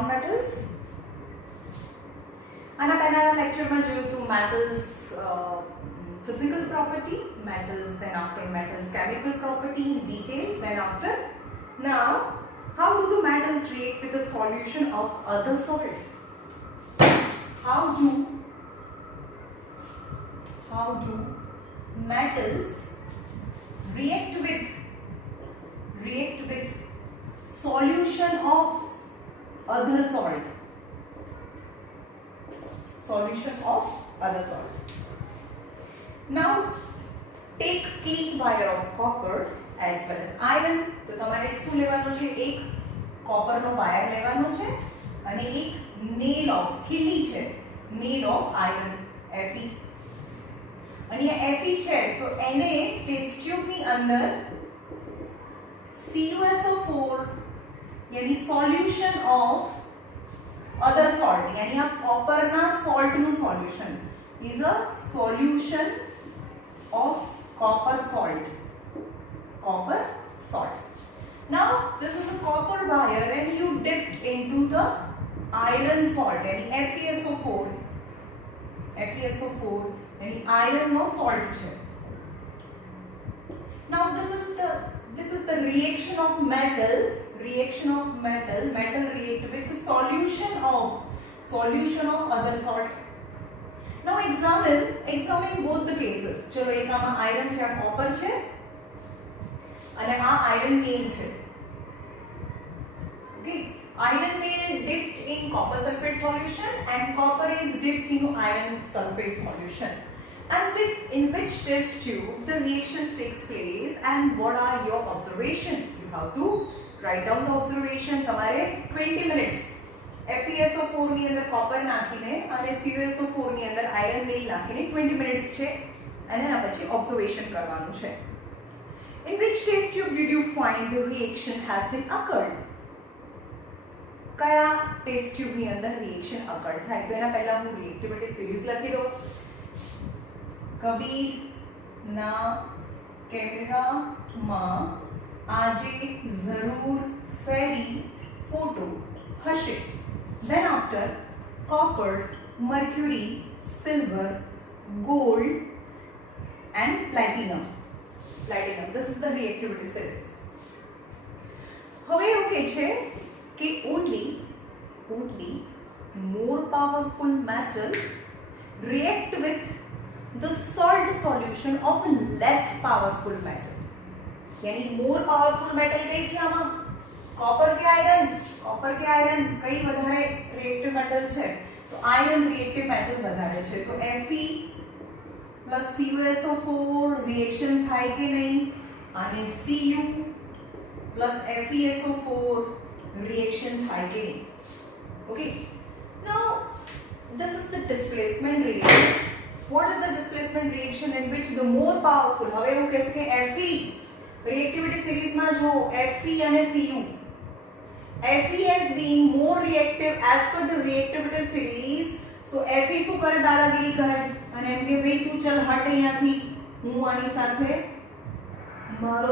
non-metals. આના પહેલાના લેક્ચરમાં જોયું હતું metals physical property, metals, then after metals chemical property in detail, then after. Now how do the metals react with the solution of other salt? How do metals react with solution of other salt? Solution of other salt. Now take clean wire of copper as well as iron. તો તમારે શું લેવાનું છે? એક કોપરનો wire લેવાનો છે અને એક નેલ ઓફ ખીલી છે, નેલ ઓફ આયરન Fe. અને આ Fe છે તો એને ટેસ્ટ ટ્યુબની અંદર CuSO4 यानी सॉल्यूशन ऑफ अदर सॉल्ट, यानी आ कॉपर ना सॉल्ट नु solution is a solution of copper salt. Now this is a copper wire and you dipped into the iron salt यानी FeSO4 यानी iron नो salt છે. Now this is the reaction of metal react with the solution of other salt. Now examine both the cases. चलो एक आमा iron છે, આ copper છે અને આ iron nail છે. Okay, iron nail dipped in copper sulfate solution and copper is dipped into iron sulfate solution. And in which test tube the reactions takes place and what are your observation? You have to write down the observation. તમારે 20 minutes FeSO4 ની અંદર copper નાખીને અને CuSO4 ની અંદર iron nail નાખીને 20 minutes છે અને એના પછી observation કરવાનું છે. In which test tube did you find the reaction has been occurred? કયા ટેસ્ટ ટ્યુબ ની અંદર રિએક્શન occur થાય? તો એના પહેલા હું રિએક્ટિવિટી સિરીઝ લખી દઉં. કબીર ના કેમેરામાં આજે જરૂર ફેરી ફોટો હશે. Then after copper, mercury, silver, gold and platinum. This is the reactivity series. હવે એવું કહે છે કે only more powerful metal react with the salt solution of a less powerful metal. यानी more powerful metal કઈ છે આમાં? copper કે iron કઈ વધારે reactive metal છે? તો iron reactive metal વધારે છે. તો Fe plus CuSO4 reaction થાય કે નહીં? અને Cu plus FeSO4 reaction થાય કે નહીં? Okay, now this is the displacement reaction. What is the displacement reaction in which the more powerful? હવે એવું કહેશે કે Fe reactivity series માં જો Fe અને Cu, Fe as being more reactive as per the reactivity series, so Fe શું કરે? દાદાગીરી કરે અને એમ કે ભાઈ તું ચલ હટ અહીંયાથી, હું આની સાથે મારો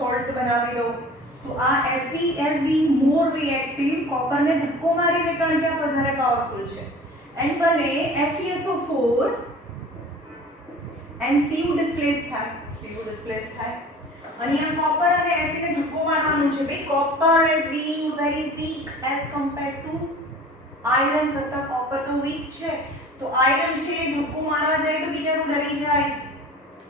સોલ્ટ બનાવી દઉં. તો આ Fe as being more reactive copper ને ધક્કો મારી દે કારણ કે આ વધારે પાવરફુલ છે. એન્ડ ભલે FeSO4 and Cu displace થાય અને આ copper અને Fe ને ધક્કો મારવાનું છે. ભાઈ copper is being very weak as compared to iron કરતા copper તો weak છે. તો iron છે ધક્કો મારવા જાય તો બિચારું ડરી જાય,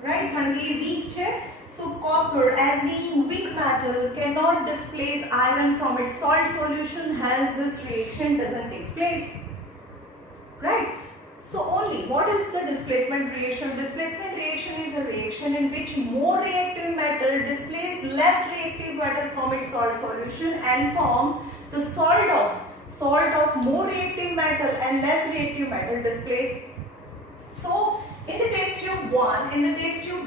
રાઈટ? કારણ કે એ weak છે. So copper as being weak metal cannot displace iron from its salt solution, hence this reaction doesn't take place, right? So only what is the displacement reaction? Displacement reaction is a reaction in which more reactive metal displace less reactive metal from its salt solution and form the salt of more reactive metal and less reactive metal displace. So in the test tube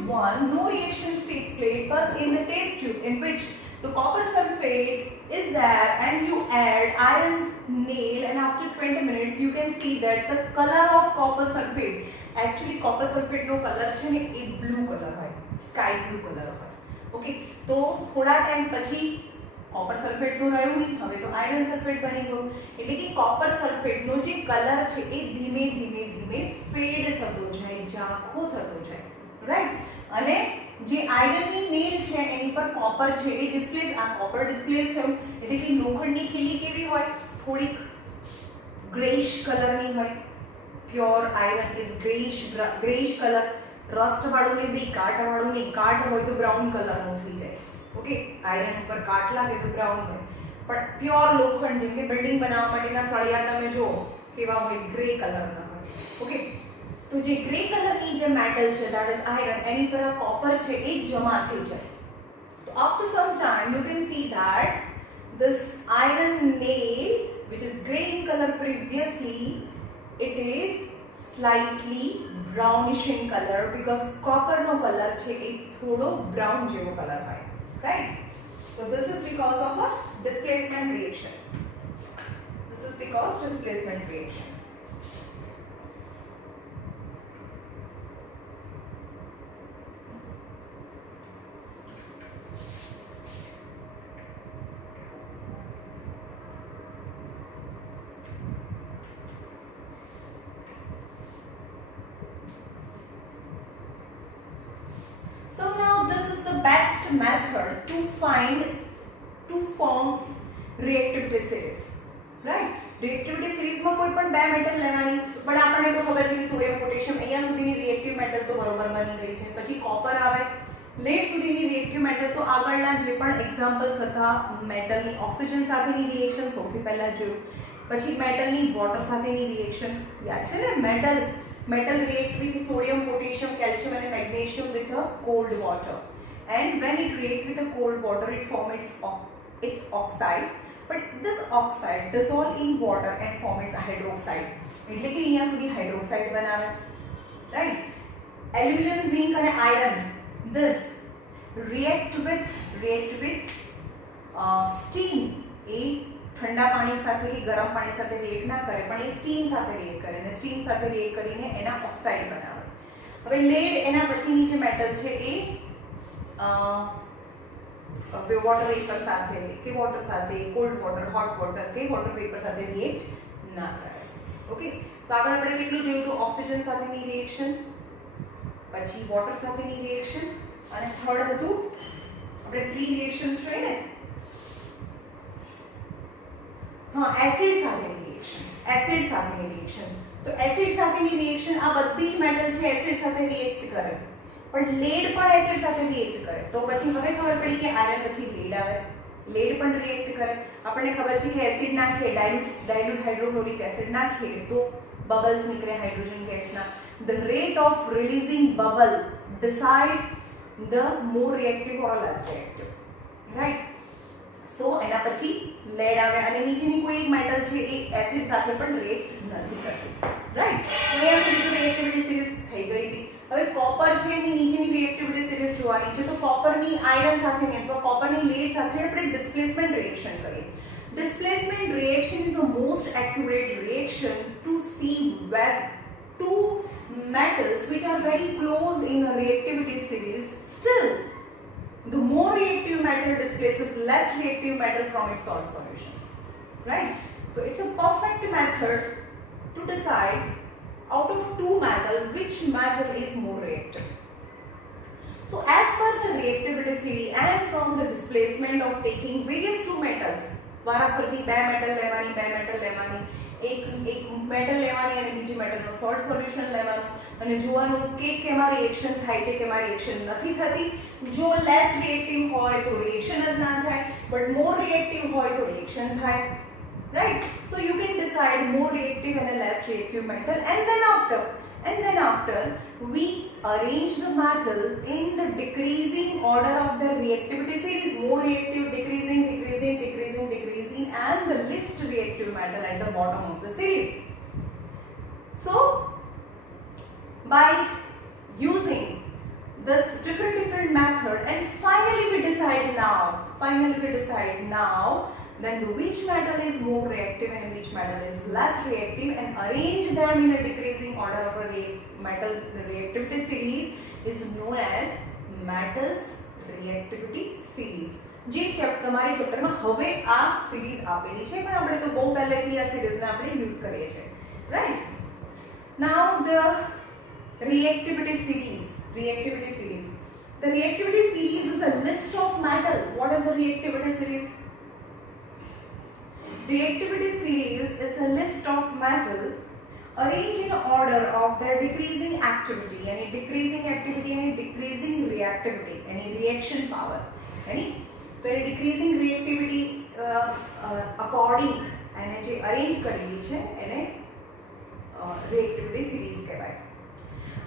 1 no reactions takes place, but in the test tube in which the copper sulfate is there and you add iron nail and after 20 minutes you can see that the color of copper sulfate, actually copper sulfate no color છે ને એ blue color હોય, sky blue color હોય. Okay, તો થોડા time પછી copper sulphate तो રહ્યું નહીં, હવે તો આયરન સલ્ફેટ બની ગયું. એટલે કે કોપર સલ્ફેટનો જે કલર છે એ ધીમે ધીમે ધીમે ફેડ થતો જાય, ઝાંખો થતો જાય, રાઈટ. અને જે આયરનની મેલ છે એની પર કોપર છે એ ડિસ્પ્લેસ, આ કોપર ડિસ્પ્લેસ થયું. એટલે કે લોખંડની ખીલી કેવી હોય, થોડીક ગ્રેઇશ કલરની હોય. Pure iron is greyish colour. Rust વાળું ને બી કાટ વાળું નહીં, કાટ હોય તો બ્રાઉન કલરનું થઈ જાય. ઓકે, આયરન ઉપર કાટ લાગે તો બ્રાઉન હોય. પણ પ્યોર લોખંડ જેમ કે બિલ્ડિંગ બનાવવા માટેના સળિયા તમે જો કેવા હોય, ગ્રે કલરના હોય. ઓકે, તો જે ગ્રે કલરની જે મેટલ છે ધેટ ઇઝ આયરન, એની પર આ કોપર છે એ જમા થઈ જાય. તો after some time you can see that this iron nail which is grey in color previously, it is slightly brownish in color because copper no color છે એ થોડો brown જેવો કલર હોય, right? So this is because of a displacement reaction. This is because displacement reaction. So now this is the best method to form reactivity series, right? reactivity series માં કોઈ પણ બે metal લેવાની, પણ આપણને તો ખબર છે કે સોડિયમ પોટેશિયમ અહીંયા સુધીની રિએક્ટિવ મેટલ તો બરોબર બની ગઈ છે. પછી કોપર આવે, લેડ સુધીની રિએક્ટિવ મેટલ. તો આગળના જે પણ એક્ઝામ્પલ્સ હતા મેટલની ઓક્સિજન સાથેની રિએક્શન સૌથી પહેલા જોયું. પછી મેટલની વોટર સાથેની રિએક્શન યાદ છે ને, metal react with sodium, potassium, calcium and magnesium with a cold water, and when it react with a cold water it forms its oxide, but this oxide dissolve in water and form its hydroxide. એટલે કે અહીંયા સુધી hydroxide બનાવે, right. Aluminium, zinc અને iron this react with steam. એ ઠંડા પાણી સાથે કે ગરમ પાણી સાથે રિએક્ટ ના કરે, પણ એ સ્ટીમ સાથે રિએક્ટ કરે અને સ્ટીમ સાથે રિએક્ટ કરીને એના ઓક્સાઇડ બનાવે. હવે લેડ એના પછીની જે મેટલ છે એ વોટર વેપર સાથે કે વોટર સાથે, કોલ્ડ વોટર, હોટ વોટર કે વોટર વેપર સાથે રિએક્ટ ના કરે. ઓકે, તો આગળ આપણે કેટલું જોયું તો ઓક્સિજન સાથેની રિએક્શન, પછી વોટર સાથેની રિએક્શન, અને થર્ડ હતું આપણે 3 રિએક્શન્સ જોઈએ ને. हाँ, एसिड સાથેની રિએક્શન. તો એસિડ સાથેની રિએક્શન આ બધી જ મેટલ છે એસિડ સાથે રિએક્ટ કરે, પણ લેડ પણ એસિડ સાથે રિએક્ટ કરે. તો પછી હવે ખબર પડી કે આયરન પછી લેડ આવે, લેડ પણ રિએક્ટ કરે. આપણને ખબર છે કે એસિડ નાખીએ, ડાયલ્યુટ હાઇડ્રોક્લોરિક એસિડ નાખીએ તો બબલ્સ નીકળે હાઇડ્રોજન ગેસના. The rate of releasing bubble decide the more reactive or less reactive, right. So એના પછી લેડ આવે અને નીચેની કોઈ એક મેટલ છે એ એસિડ સાથે પણ રિએક્ટ નથી કરતી, રાઈટ. તો અહીંયા સુધી રિએક્ટિવિટી સિરીઝ થઈ ગઈ હતી. હવે કોપર છે એની નીચેની રિએક્ટિવિટી સિરીઝ જોવાની છે. તો કોપરની આયરન સાથેની અથવા કોપરની લેડ સાથે આપણે ડિસ્પ્લેસમેન્ટ રિએક્શન કરીએ. Displacement reaction is the most accurate reaction to see where two metals which are very close in a reactivity series, still the more reactive metal displaces less reactive metal from its salt solution, right? So it's a perfect method to decide out of two metal which metal is more reactive. So as per the reactivity series and from the displacement of taking various two metals, વારાફરતી બે metal લેવાની, એક metal લેવાની અને બીજી મેટલનો salt solution લેવાનું અને જોવાનું કે કેમાં રિએક્શન થાય છે, કેમાં રિએક્શન નથી થતી. જો લેસ રિએક્ટિવ હોય તો રિએક્શન જ ના થાય, બટ મોર રિએક્ટિવ હોય તો રિએક્શન થાય, right. So you can decide more reactive અને less reactive metal, and then after we arrange the metal in the decreasing order of the reactivity series. More reactive, decreasing, and the least reactive metal at the bottom of the series. So by using this different method, and finally we decide now then which metal is more reactive and which metal is less reactive, and arrange them in a decreasing order of a metal. The reactivity series is known as metals reactivity series. જે તમારી ચેપ્ટરમાં હવે આ series આપેલી છે પણ આપણે તો બહુ પહેલેથી આ સિરીઝને આપણે યુઝ કરીએ છીએ, right? Now the reactivity series. The reactivity series is a list of metal. What is the reactivity series? Reactivity series is a list of metal arranged in order of their decreasing activity, any decreasing activity, any decreasing reactivity, any reaction power, any तो ये decreasing reactivity according એને જે arrange કરેલી છે એને reactivity series કહેવાય.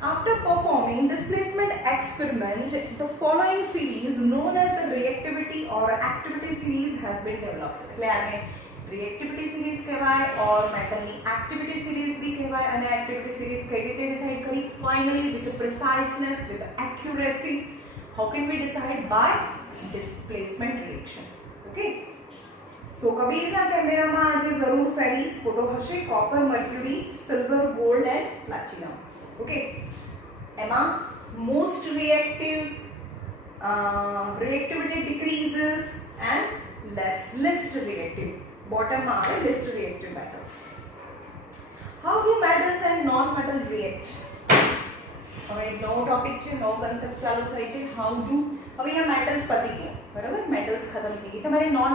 After performing displacement experiment, the following series known as the reactivity or activity series has been developed. એટલે આને reactivity series કહેવાય or metal ની activity series भी કહેવાય અને activity series કઈ રીતે decide કરી? Finally, with the preciseness, with the accuracy. How can we decide? By displacement reaction. Okay. So કબીરના કેમેરામાં આજે જરૂર ફેરી ફોટો હશે copper, mercury, silver, gold and platinum. Okay, એમાં most reactive reactivity decreases and least reactive. Bottom માં આવે least reactive metals. How do metals and non-metal react? હવે નવો ટોપિક છે, નવો કન્સેપ્ટ ચાલુ થઈ છે. હાઉ ડુ, હવે આ મેટલ્સ પતી ગયા, બરાબર? મેટલ્સ ખતમ થઈ ગઈ. તમારે નોન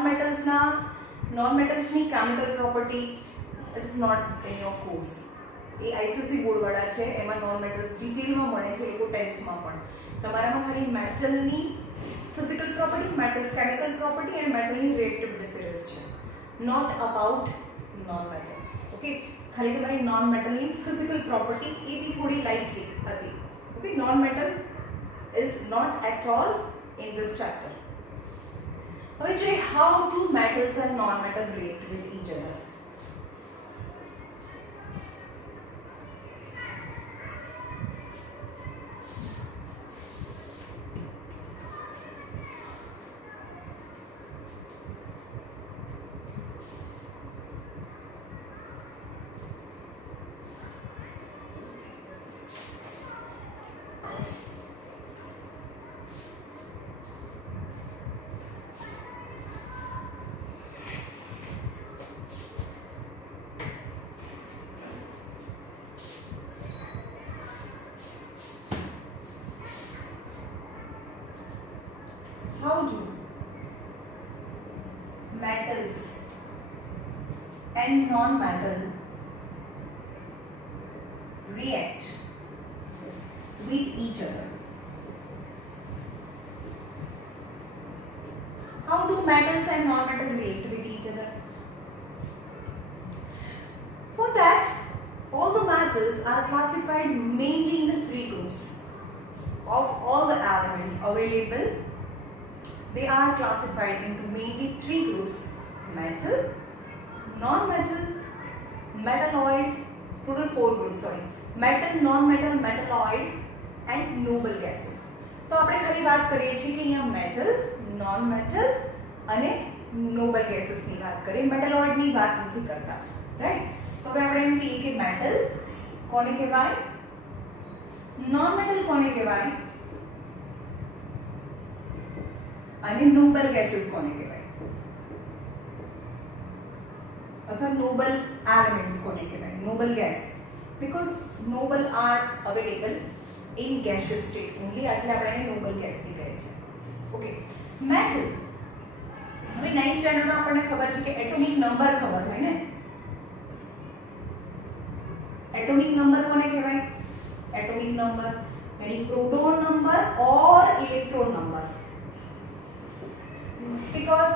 મેટલ્સની chemical property it is not in your course. એ આઈસીસી બોર્ડવાળા છે, એમાં નોન મેટલ્સ ડિટેલમાં મળે છે, એ લોકો 10th માં પણ. તમારામાં ખાલી મેટલની physical property, metals chemical property અને મેટલની રિએક્ટિવિટી સિરીઝ છે, not about non metal. Okay, ખાલી તમારી નોન મેટલની ફિઝિકલ પ્રોપર્ટી એ બી થોડી લાઇટલી હતી. Okay, non metal is not at all in this chapter. હવે જોઈએ how do metals and non-metal react with each other. How do metals and non-metal react with each other? How do metals and non-metal react with each other? For that, all the metals are classified mainly in the three groups of all the elements available. They are classified into mainly three groups: metal, non-metal, metalloid. Total 4 groups, sorry. Metal, non-metal, metalloid and noble gases. तो આપણે ખાલી વાત કરીએ છીએ કે અહીંયા metal, non-metal અને noble gases ની વાત કરીએ, metalloid ની વાત નથી કરતા, રાઈટ? તો હવે આપણે એમ કહીએ કે metal કોને કહેવાય, non-metal કોને કહેવાય અને નોબલ ગેसेस કોને કહેવાય અથવા નોબલ એલિમેન્ટ્સ કોને કહેવાય, noble gas, because noble are available in gaseous state only, એટલે આપણે એને નોબલ ગેસ ની કહે છે. Okay, metal. હવે 9th સ્ટાન્ડર્ડમાં આપણને ખબર છે કે એટોમિક નંબર ખબર હોય ને, એટોમિક નંબર કોને કહેવાય? એટોમિક નંબર यानी प्रोटॉन नंबर और electron number. Because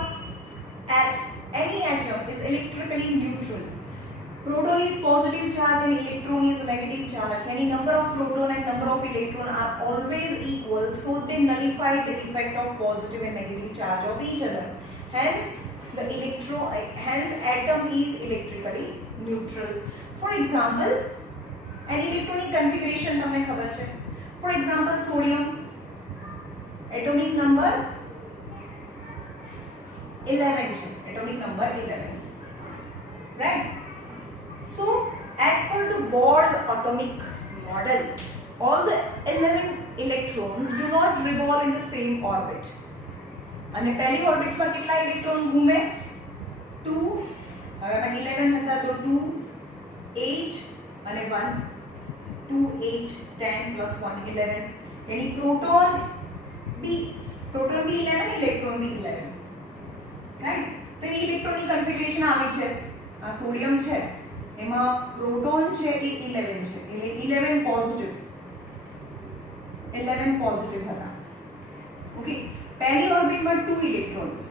any atom is electrically neutral. Proton is positive charge and electron is negative charge. Any number of proton and number of electron are always equal, so they nullify the effect of positive and negative charge of each other. Hence, atom is electrically neutral. For example, an electronic configuration તમને ખબર છે. For example, sodium atomic number 11 છે, atomic number 11, right? So as per the Bohr's atomic model, all the 11 electrons do not revolve in the same orbit. અને પહેલી ઓર્બિટમાં કેટલા electron ઘૂમે 2 હવે 11 હતા તો 2 8 અને 1 2 8 10 plus 1 11 यानी प्रोटॉन भी 11 इलेक्ट्रॉन भी 11 राइट तो ये इलेक्ट्रॉन की कन्फिगरेशन આવી છે આ સોડિયમ છે એમાં પ્રોટોન છે એ 11 છે એટલે 11 પોઝિટિવ હતા ઓકે પહેલી ઓર્બિટમાં 2 ઇલેક્ટ્રોન્સ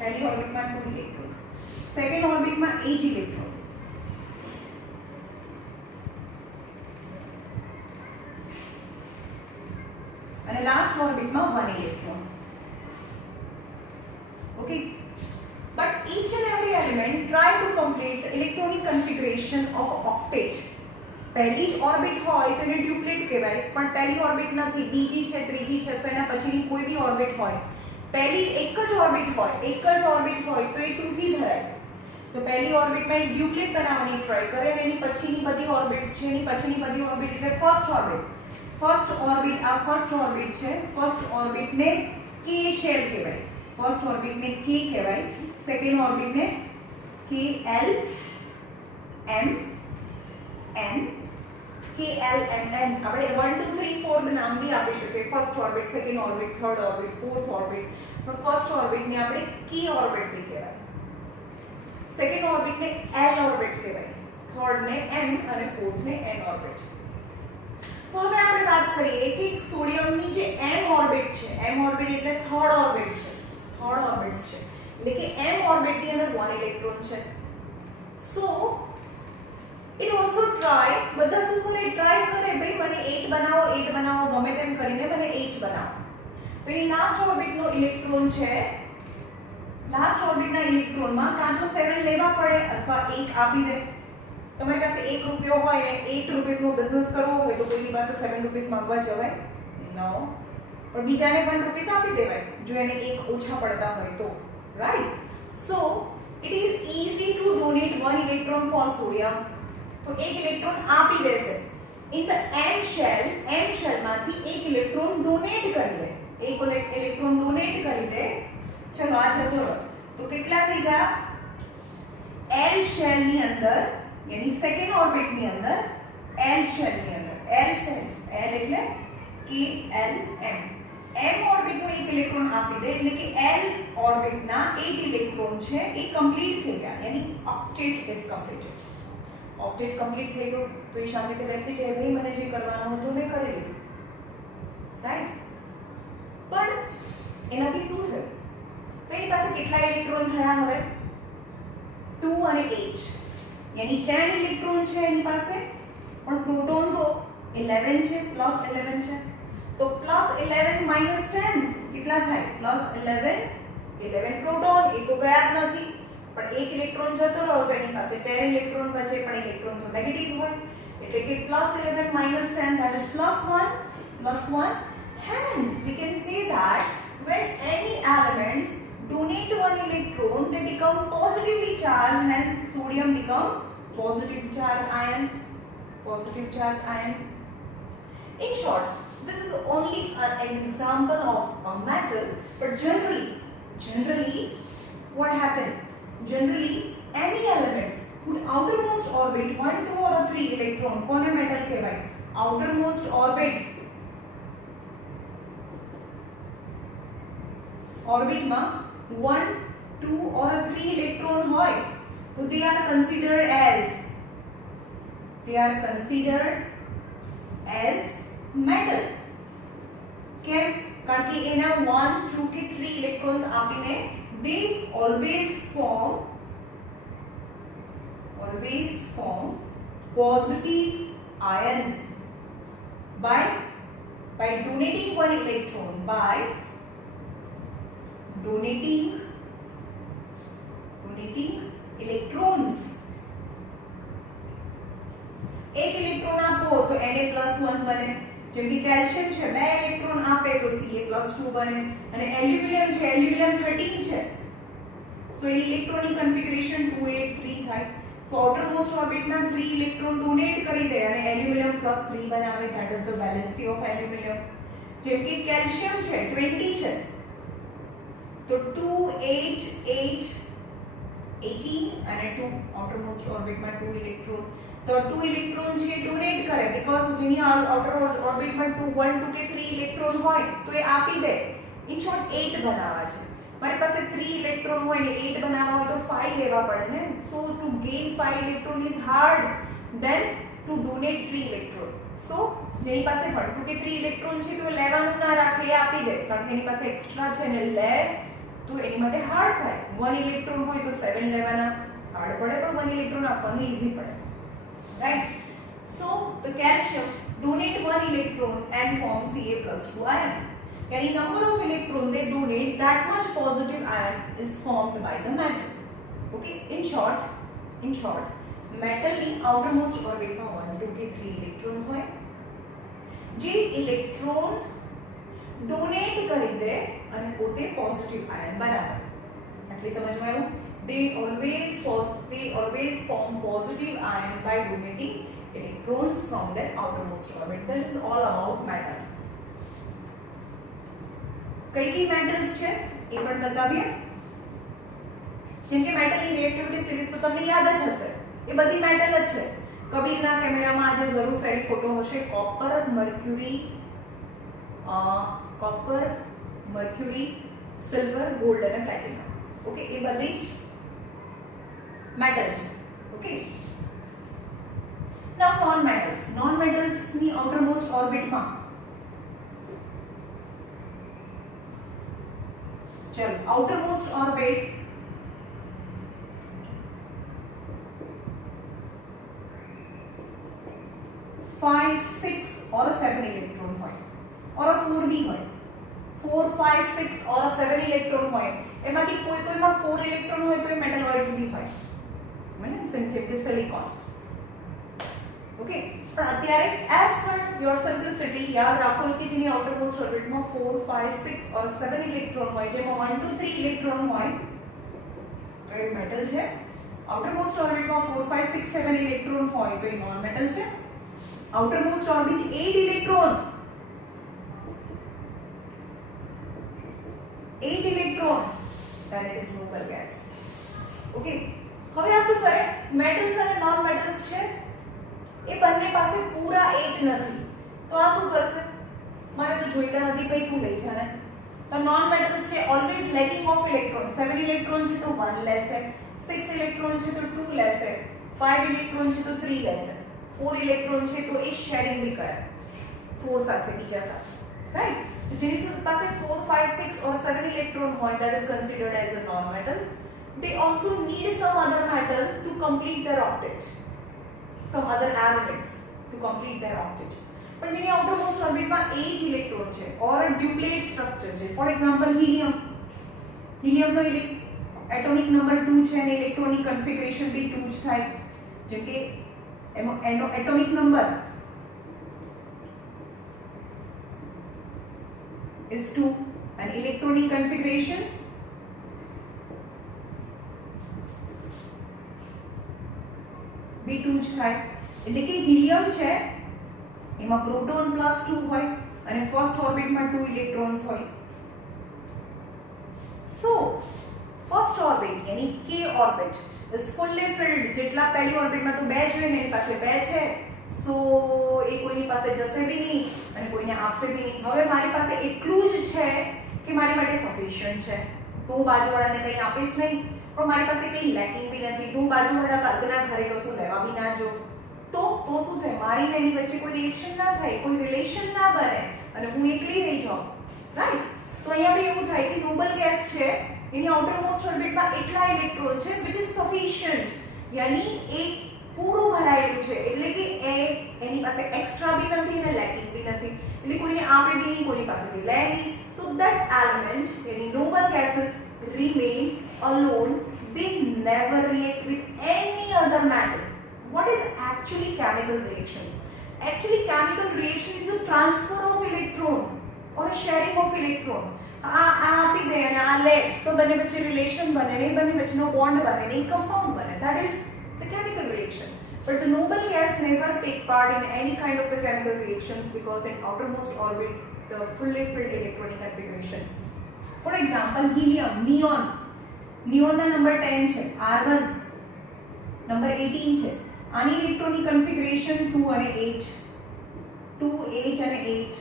पहली ऑर्बिट में 2 इलेक्ट्रॉन्स सेकंड ऑर्बिट में 8 इलेक्ट्रॉन्स અને લાસ્ટ ઓર્બિટ માં 1 electron okay but each and every element try to complete the electronic configuration of octet પહેલી જ ઓર્બિટ હોય તો એને ડ્યુપ્લેટ કહેવાય પણ પહેલી ઓર્બિટ નથી બીજી છે ત્રીજી છે તો એના પછીની કોઈ બી ઓર્બિટ હોય पहली एक ज ऑर्बिट હોય તો એ 2 થી ધરાય તો પહેલી ઓર્બિટ માં એક ડ્યુપ્લેટ બનાવવાની ટ્રાય કરે અને એની પછીની બધી ઓર્બિટ્સ છે એની પછીની બધી ઓર્બિટ એટલે ફર્સ્ટ ઓર્બિટ આ ફર્સ્ટ ઓર્બિટ છે ફર્સ્ટ ઓર્બિટ ને k શેલ કહેવાય ફર્સ્ટ ઓર્બિટ ને k કહેવાય સેકન્ડ ઓર્બિટ ને k l m n KL MN આપણે 1 2 3 4 ના નામ બી આપી શકીએ first orbit second orbit third orbit fourth orbit પણ ફર્સ્ટ ઓર્બિટ ને આપણે K ઓર્બિટ બી કહેવાય સેકન્ડ ઓર્બિટ ને L ઓર્બિટ કહેવાય થર્ડ ને M અને ફોર્થ ને N ઓર્બિટ તો હવે આપણે વાત કરીએ કે સોડિયમની જે M ઓર્બિટ છે M ઓર્બિટ એટલે થર્ડ ઓર્બિટ છે એટલે કે M ઓર્બિટ ની અંદર 1 ઇલેક્ટ્રોન છે સો इट ऑल्सो ट्राई બધા શું કરે ટ્રાય કરે ભાઈ મને 8 બનાવો ગમે તેમ કરીને મને 8 બનાવો તો એ લાસ્ટ ઓર્બિટ નો ઇલેક્ટ્રોન છે લાસ્ટ ઓર્બિટ ના ઇલેક્ટ્રોન માં કાં તો 7 લેવા પડે અથવા 1 આપી દે તમારી પાસે 1 રૂપિયો હોય ને 8 રૂપિયા નો બિઝનેસ કરવો હોય તો કોઈની પાસે 7 રૂપિયા માંગવા જવાય નો પણ બીજાને 1 રૂપિયા આપી દેવાય જો એને 1 ઓછા પડતા હોય તો right so it is easy to donate 1 electron for sodium तो एक इलेक्ट्रॉन आप ही देसे इन द एम शेल मांथी एक इलेक्ट्रॉन डोनेट करी दे एक इलेक्ट्रॉन डोनेट करी दे चलो आ जतो तो કેટલા થઈ ગયા एल शेल ની અંદર यानी सेकंड ऑर्बिट ની અંદર एल शेल ની અંદર एल शेल एल એટલે કે एल m m ऑर्बिट નો एक इलेक्ट्रॉन આપી દે એટલે કે एल ऑर्बिट ના 8 इलेक्ट्रॉन છે એ कंप्लीट થઈ ગયા यानी octet is completed octet complete થઈ ગયો તો એ શાંતિ થી બેસી જાય ભાઈ મને જે કરવાનું હતું મેં કરી લીધું રાઈટ પણ એનાથી શું થયું તો એની પાસે કેટલા ઇલેક્ટ્રોન થયા હવે 2 અને 8 यानी 10 ઇલેક્ટ્રોન છે એની પાસે પણ પ્રોટોન તો 11 છે પ્લસ 11 છે તો પ્લસ 11 માઈનસ 10 કેટલા થાય પ્લસ 11 પ્રોટોન એ તો ગયા જ નથી પણ એક ઇલેક્ટ્રોન જતો રહ્યો તો એની પાસે 10 ઇલેક્ટ્રોન બચે પણ ઇલેક્ટ્રોન તો નેગેટિવ હોય એટલે કે +11 - 10 that is +1 hence we can say that when any elements donate one electron they become positively charged hence sodium become positive charge ion in short this is only an example of a metal but generally what happened generally any elements whose outermost orbit 1 2 or 3 electron કોને metal કહેવાય outermost orbit માં 1 2 or 3 electron હોય તો they are considered as metal કેમ કારણ કે એના 1 2 કે 3 electrons આપીને they always form positive ion by donating one electron by donating electrons एक इलेक्ट्रॉन आपो तो Na+1 बने જેમ કે કેલ્શિયમ છે 2 ઇલેક્ટ્રોન આપે તો Ca+2 બને અને એલ્યુમિનિયમ છે એલ્યુમિનિયમ 13 છે સો એની ઇલેક્ટ્રોનિક કન્ફિગરેશન 2 8 3 થાય સો આઉટરમોસ્ટ ઓર્બિટના 3 ઇલેક્ટ્રોન ડોનેટ કરી દે અને એલ્યુમિનિયમ +3 બનાવે. That is the valency of aluminium. જેમ કે કેલ્શિયમ છે 20 છે તો 2 8 8 18 અને 2 આઉટરમોસ્ટ ઓર્બિટમાં 2 ઇલેક્ટ્રોન. તો 2 ઇલેક્ટ્રોન છે ડોનેટ કરે બીકોઝ જેની આઉટર ઓર્બિટમાં 2 1 2 કે 3 ઇલેક્ટ્રોન હોય તો એ આપી દે. ઇન શોર્ટ 8 બનાવવા છે. મારી પાસે 3 ઇલેક્ટ્રોન હોય ને 8 બનાવવા હોય તો 5 લેવા પડે ને. So to gain 5 electron is hard than to donate 3 electron. સો જેની પાસે 1 2 કે 3 ઇલેક્ટ્રોન છે તો લેવાનું ના રાખે, એ આપી દે. કારણ કે એની પાસે એક્સ્ટ્રા છે ને લે તો એની માટે હાર્ડ થાય. 1 ઇલેક્ટ્રોન હોય તો 7 લેવાના, હાર્ડ પડે, પણ 1 ઇલેક્ટ્રોન આપવાનું ઈઝી પડે. Right. So the calcium donate 1 electron and form Ca+2 ion. Yani number of electron they donate, that much positive ion is formed by the metal. Okay, in short metal ની outermost orbit માં 1 2 કે 3 electron હોય. જે electron donate કરી દે અને પોતે positive ion બનાવે. એટલે સમજમાં આવ્યું? they always form positive ion by donating electrons from their outermost orbit. That is all about metal. કઈ મેટલ્સ છે એ પણ બતાવીએ. જેમ કે મેટલની રિએક્ટિવિટી સિરીઝ તો તમને યાદ જ હશે, એ બધી મેટલ જ છે. કબીરના કેમેરામાં આજે જરૂર ફેરી ફોટો હશે. કોપર, મર્ક્યુરી, સિલ્વર, ગોલ્ડ અને પ્લેટિનમ. ઓકે, એ બધી મેટલ છે. ઓકે, નાઉ નોન મેટલ્સ ની આઉટરમોસ્ટ ઓર્બિટમાં चलो outermost orbit 5 6 और 7 इलेक्ट्रॉन હોય और 4 भी હોય. 4 5 6 और 7 इलेक्ट्रॉन હોય. એમાંથી કોઈમાં 4 ઇલેક્ટ્રોન હોય તો એ મેટલોઇડ્સ भी હોય. મને સિન્થેટિક સિલિકોન. ઓકે, પણ અત્યારે as per your simplicity યાદ રાખો કે જેની આઉટરમોસ્ટ ઓર્બિટમાં 4 5 6 और 7 ઇલેક્ટ્રોન હોય, જેમાં 1 2 3 ઇલેક્ટ્રોન હોય તો એ મેટલ છે. આઉટરમોસ્ટ ઓર્બિટમાં 4 5 6 7 ઇલેક્ટ્રોન હોય તો એ નોન મેટલ છે. આઉટરમોસ્ટ orbit 8 electron 8 electron then it is noble gas. Okay, હવે આ શું કરે? મેટલ્સ અને નોન મેટલ્સ છે એ બંને પાસે પૂરા 8 નથી તો આ શું કરશે? મારે તો જોઈતા નથી ભાઈ, તું લઈ જા ને. તો નોન મેટલ્સ છે always lacking of electron. 7 electron છે તો 1 લેશે, 6 ઇલેક્ટ્રોન છે તો 2 લેશે, 5 ઇલેક્ટ્રોન છે તો 3 લેશે, 4 ઇલેક્ટ્રોન છે તો એ શેરિંગ भी કરે 4 સાથે બીજા સાથે. રાઈટ. તો જેની પાસે 4 5 6 or 7 ઇલેક્ટ્રોન હોય that is considered as a non metals. They also need some other metal to complete their octet, some other elements to complete their octet. પણ જેની આઉટરમોસ્ટ ઓર્બિટમાં 8 ઇલેક્ટ્રોન છે ઓર ડ્યુપ્લેટ સ્ટ્રક્ચર છે. ફોર એક્ઝામ્પલ હિલિયમનો એટોમિક નંબર 2 છે અને electronic configuration બી 2 જ થાય. જેમ કે એનો atomic number is 2 and electronic configuration B2 જ થાય. એટલે કે હિલિયમ છે એમાં પ્રોટોન +2 હોય અને ફર્સ્ટ ઓર્બિટમાં 2 ઇલેક્ટ્રોન્સ હોય. સો ફર્સ્ટ ઓર્બિટ यानी k orbit is fully filled. જેટલા પહેલી ઓર્બિટમાં તો 2 જોઈએ ને એની પાસે 2 છે. સો એ કોઈની પાસે જશે બી નહીં અને કોઈને આપશે બી નહીં. હવે મારી પાસે એટલું જ છે કે મારી માટે સફિશિયન્ટ છે તો હું બાજુવાળાને કંઈ આપીશ નહીં, પણ મારી પાસે કંઈ લેકિંગ બી નથી તો હું બાજુવાળા બાગના ઘરે કશું લેવા બી ના જો. તો શું થાય? મારી ને એની વચ્ચે કોઈ રિએક્શન ના થાય, કોઈ રિલેશન ના બને અને હું એકલી રહી જાઉં. રાઈટ. તો અહીંયા બી એવું થાય કે નોબલ ગેસ છે એની આઉટરમોસ્ટ ઓર્બિટમાં એટલા ઇલેક્ટ્રોન છે which is sufficient. यानी એક પૂરું ભરાયેલું છે એટલે કે એની પાસે એક્સ્ટ્રા બી નથી અને લેકિંગ બી નથી એટલે કોઈને આપે બી નહીં, કોઈની પાસેથી લે નહીં. સો that element यानी noble gases remain alone. They never react with any other matter. What is actually chemical reactions? Actually chemical reaction is a transfer of electron or a sharing of electron. આ આપી દે અને આ લે તો બંને વચ્ચે relation બને નહીં, બંને વચ્ચેનો બોન્ડ બને નહીં, કમ્પાઉન્ડ બને. That is the chemical reaction. But the noble gas never take part in any kind of the chemical reactions because in outermost orbit the fully filled electronic configuration. For example, helium, neon ના number 10 છે, argon number 18 છે. આની electronic configuration 2 અને 8, 2, 8 અને 8.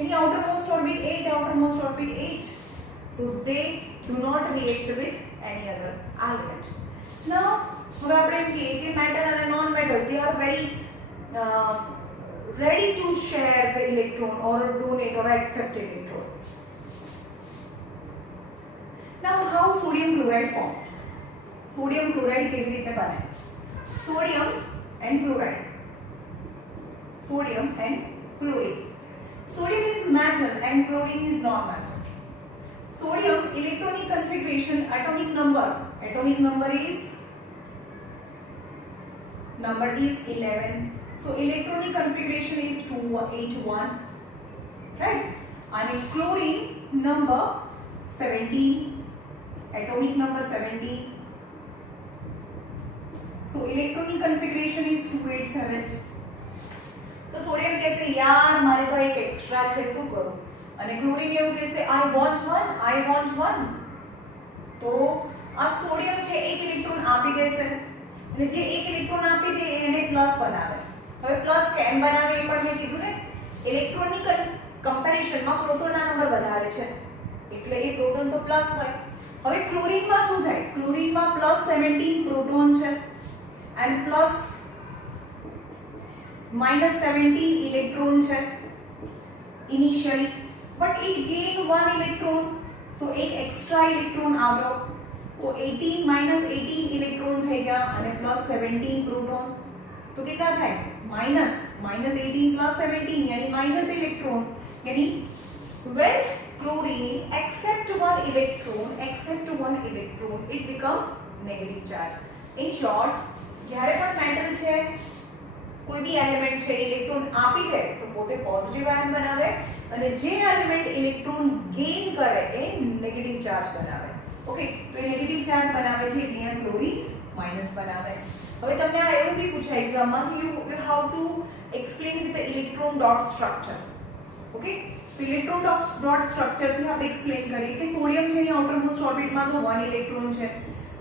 એની outermost orbit 8. So they do not react with any other element. Now હવે આપણે એમ કહીએ કે મેટલ અને non metal they are very ready to share the electron or donate or accept electron. Now how sodium chloride formed? Sodium chloride કેવી રીતે બને? Sodium and chlorine. Sodium and chlorine. Sodium is metal and chlorine is non-metal. Sodium electronic configuration, atomic number is 11. So electronic configuration is 281, right? And chlorine number 17, atomic number 17. So electronic configuration is 287. तो sodium कैसे यार मारे तो एक extra છે શું કરું, અને ક્લોરીન એવું કહેશે I want one. તો આ સોડિયમ છે એક ઇલેક્ટ્રોન આપી દેશે અને જે એક ઇલેક્ટ્રોન આપી દે એને પ્લસ બનાવે. હવે પ્લસ કેમ બનાવે એ પણ મેં કીધું ને, ઇલેક્ટ્રોનિક કમ્પેરિશનમાં પ્રોટોનના નંબર વધારે છે એટલે એ પ્રોટોન તો પ્લસ હોય. હવે ક્લોરીનમાં શું થાય? ક્લોરીનમાં +17 પ્રોટોન છે and -17 ઇલેક્ટ્રોન છે initially, but it gain one electron, so એક એક્સ્ટ્રા ઇલેક્ટ્રોન આવ્યો તો 18 -18 ઇલેક્ટ્રોન થઈ ગયા અને +17 પ્રોટોન, તો કેટલા થાય? -18 +17 यानी माइनस इलेक्ट्रॉन, यानी when chlorine accept one electron it become negative charge. In short, જ્યારે પણ મેટલ છે કોઈ બી એલિમેન્ટ છે ઇલેક્ટ્રોન આપી દે તો પોતે પોઝિટિવ આયન બનાવે અને જે એલિમેન્ટ ઇલેક્ટ્રોન ગેઇન કરે એ નેગેટિવ ચાર્જ બનાવે. ઓકે, તો એ નેગેટિવ ચાર્જ બનાવે છે એટલે અહીંયા ક્લોરીન માઈનસ બનાવે. હવે તમને આ એવું બી પૂછાય એક્ઝામમાં કે you how to explain with the electron dot structure. Okay, તો ઇલેક્ટ્રોન ડોટ સ્ટ્રક્ચર થી આપણે એક્સપ્લેન કરીએ કે સોડિયમ છે એની આઉટરમોસ્ટ ઓર્બિટમાં તો 1 ઇલેક્ટ્રોન છે.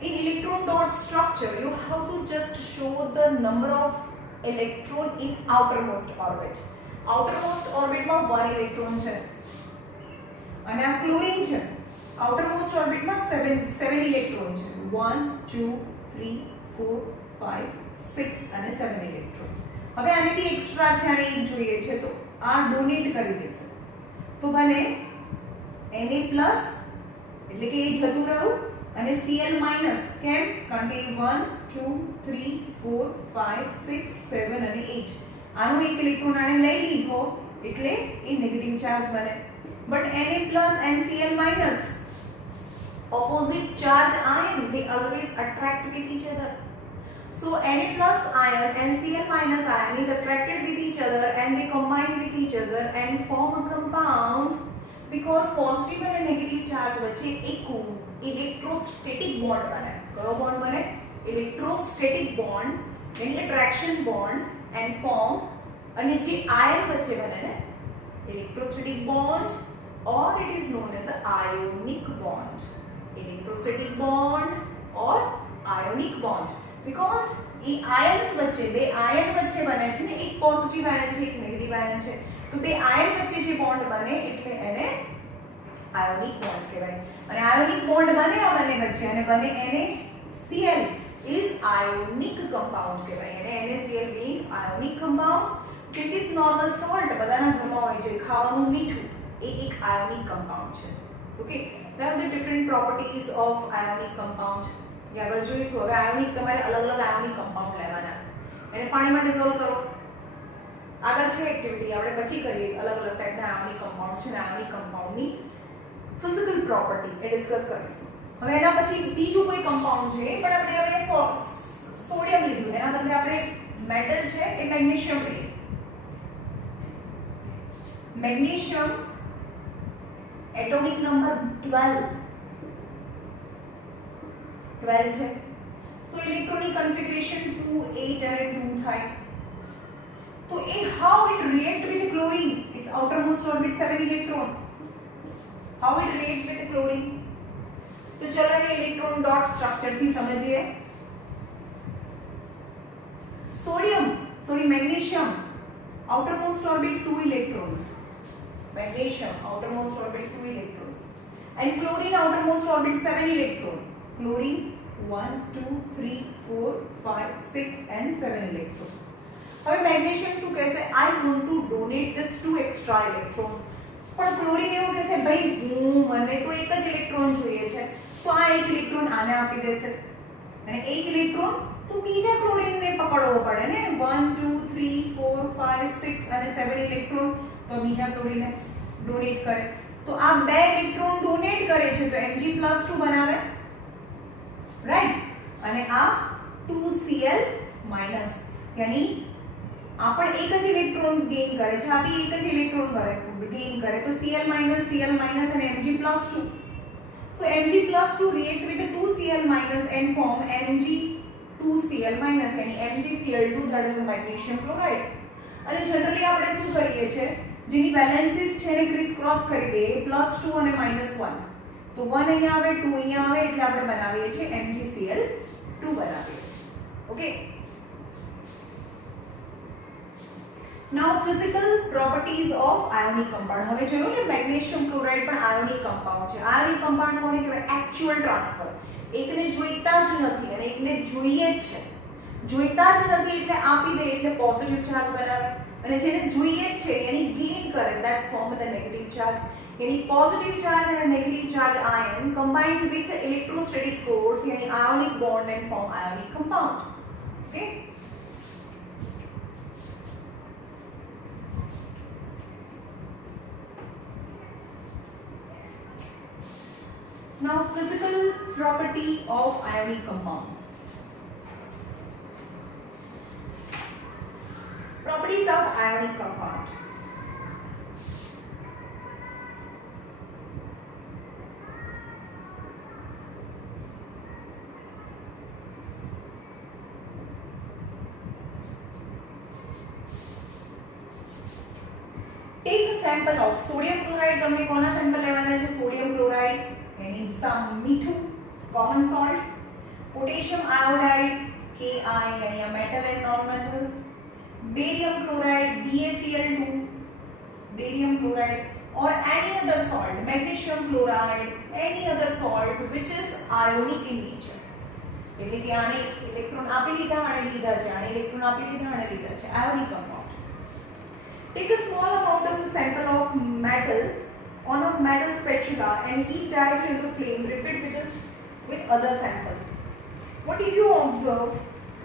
In electron dot structure you have to just show the number of electron in outermost orbit. Outermost orbit માં 1 electron છે અને આ ક્લોરીન છે outermost orbit માં 7 ઇલેક્ટ્રોન છે. 1 2 3 4 5 6 અને 7 ઇલેક્ટ્રોન. હવે આને બી એક્સ્ટ્રા છે આને એક જોઈએ છે તો આ ડોનેટ કરી દેશે તો બને Na+ એટલે કે એ જતું રહ્યું અને Cl- કેમ? કારણ કે 1 2 3 4 5 6 7 અને 8 આનો એક ઇલેક્ટ્રોન આને લઈ લીધો એટલે એ નેગેટિવ ચાર્જ બને. But Na+ and Cl- opposite charge ion, they always attract with each other. So Na+ ion and Cl- ion is attracted with each other and they combine with each other and form a compound because positive and negative charge વચ્ચે એક electrostatic bond બને. કયો bond બને? Electrostatic bond એટલે attraction bond and form, અને જે ion વચ્ચે બને ને electrostatic bond or it is known as ionic bond. Electrostatic bond or ionic bond because A ions વચ્ચે બે આયન વચ્ચે બને છે ને, એક પોઝિટિવ આયન છે એક નેગેટિવ આયન છે, તો બે આયન વચ્ચે જે બોન્ડ બને એટલે એને આયોનિક બોન્ડ કહેવાય. અને આયોનિક બોન્ડ બને બંને વચ્ચે અને બને NaCl is ionic compound કહેવાય. અને NaCl being ionic compound, it is normal salt બધાના ઘરમાં હોય છે ખાવાનું મીઠું, એ એક ionic compound છે. Okay, there are the different properties of ionic compound. આગળ જોઈશું. હવે આયોનિક તમારે અલગ અલગ આયોનિક કમ્પાઉન્ડ લેવાના, એને પાણીમાં ડિઝોલ્વ કરો. આગળ છે એક્ટિવિટી આપણે પછી કરીએ અલગ અલગ ટાઈપના આયોનિક કમ્પાઉન્ડ છે ને આયોનિક કમ્પાઉન્ડની ફિઝિકલ પ્રોપર્ટી એ ડિસ્કસ કરીશું. હવે એના પછી બીજું કોઈ કમ્પાઉન્ડ છે પણ આપણે હવે સોડિયમ લીધું, એના બદલે આપણે મેટલ છે એ મેગ્નેશિયમ લઈએ. મેગ્નેશિયમ એટોમિક નંબર 12 છે. સો ઇલેક્ટ્રોનિક કન્ફિગરેશન 2 8 અને 2 થાય. તો એ how it react with chlorine, its outermost orbit 7 electron, how it react with chlorine. तो चलो ये इलेक्ट्रॉन डॉट स्ट्रक्चर थी समझिए. Magnesium outermost orbit 2 electrons, magnesium outermost orbit 2 electrons, and chlorine outermost orbit 7 electron. Chlorine 1 2 3 4 5 6 and 7 electron. હવે magnesium શું કહેશે, I want to donate this 2 extra electron. પણ chlorine એવું કહેશે, ભાઈ મને તો એક જ ઇલેક્ટ્રોન જોઈએ છે, તો આ એક ઇલેક્ટ્રોન આને આપી દેશે અને એક ઇલેક્ટ્રોન તો બીજા ક્લોરીનને પકડવો પડે ને. 1 2 3 4 5 6 અને 7 ઇલેક્ટ્રોન તો બીજા ક્લોરીનને ડોનેટ કરે. તો આ બે ઇલેક્ટ્રોન ડોનેટ કરે છે તો Mg+2 બનાવે, રાઈટ. અને આ 2Cl- यानी આ પણ એક જ ઇલેક્ટ્રોન ગેઇન કરે છે, આ બી એક જ ઇલેક્ટ્રોન ગેઇન કરે, તો Cl- અને Mg+2. So Mg+2 react with 2Cl- and form Mg2Cl- यानी MgCl2, that is the magnesium chloride. અને જનરલી આપણે શું કરીએ છે, જેની વેલેન્સીસ છે ને ક્રિસ ક્રોસ કરી દઈએ, +2 અને -1. તો 1 અહીંયા આવે, 2 અહીંયા આવે, એટલે આપણે બનાવીએ છીએ MgCl2 બનાવીએ. Okay. Now physical properties of ionic compound. હવે જોયું ને મેગ્નેશિયમ ક્લોરાઇડ પણ આયોનિક કમ્પાઉન્ડ છે. આયોનિક કમ્પાઉન્ડ કોને કહેવાય? Actual transfer. એકને જોઈતા જ નથી અને એકને જોઈએ જ છે. જોઈતા જ નથી એટલે આપી દે એટલે પોઝિટિવ ચાર્જ બનાવે, અને જેને જોઈએ જ છે એની ગેઇન કરે, that form the negative charge. यानी positive charge and negative charge ion combine with electrostatic force, यानी ionic bond and form ionic compound. Okay. Now physical property of ionic compound. Properties of ionic compound. Take a sample of sodium chloride. તમને કોના sample લેવાના છે? Sodium chloride, यानी some મીઠું, common salt. potassium iodide, Ki, यानी a metal and non-metals. barium chloride, BaCl2, barium chloride, or any other salt, magnesium chloride, any other salt which is ionic in nature. એટલે કે આને electron આપી લીધા, આને લીધા છે, આને ઇલેક્ટ્રોન આપી લીધા, આને લીધા છે, ionic compound. Take a small amount of the sample of metal on a metal spatula and heat directly into flame. Repeat with other sample. What did you observe?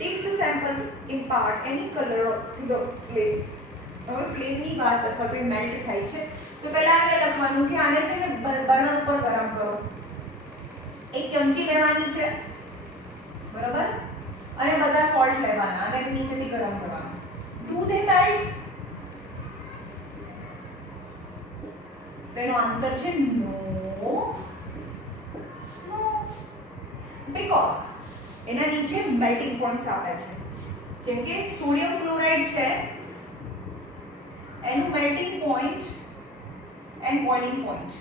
Did the sample impart any color to the flame? હવે flame ની વાત અથવા તો melt થાય છે તો પહેલા આપણે લખવાનું કે આને છે ને બર્નર ઉપર ગરમ કરો. એક ચમચી લેવાની છે, બરાબર, અને બધા સોલ્ટ લેવાના અને નીચેથી ગરમ કરવાનું. Do they melt? તો એનો આન્સર છે નો, નો, બીકોઝ એના નીચે મેલ્ટિંગ પોઈન્ટ્સ આપે છે. જેમ કે સોડિયમ ક્લોરાઇડ છે, એનું melting point and boiling point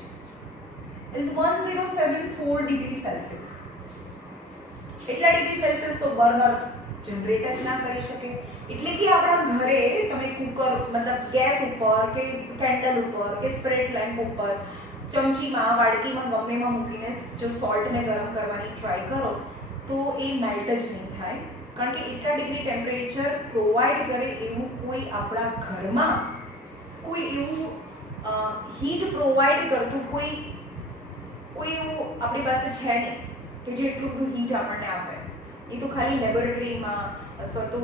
is 1074 degree Celsius. એટલા ડિગ્રી સેલ્સિયસ તો બર્નર જનરેટ જ ના કરી શકે. એટલે કે આપણા ઘરે તમે કુકર મતલબ ગેસ ઉપર કે કેન્ડલ ઉપર કે સ્પ્રેડ લેમ્પ ઉપર ચમચીમાં વાડકીમાં ગમેમાં મૂકીને જો સોલ્ટને ગરમ કરવાની ટ્રાય કરો તો એ મેલ્ટ જ નહીં થાય, કારણ કે એટલા ડિગ્રી ટેમ્પરેચર પ્રોવાઈડ કરે એવું કોઈ આપણા ઘરમાં કોઈ એવું હીટ પ્રોવાઈડ કરતું કોઈ એવું આપણી પાસે છે નહીં કે જે એટલું બધું હીટ આપણને આપે. એ તો ખાલી લેબોરેટરીમાં અથવા તો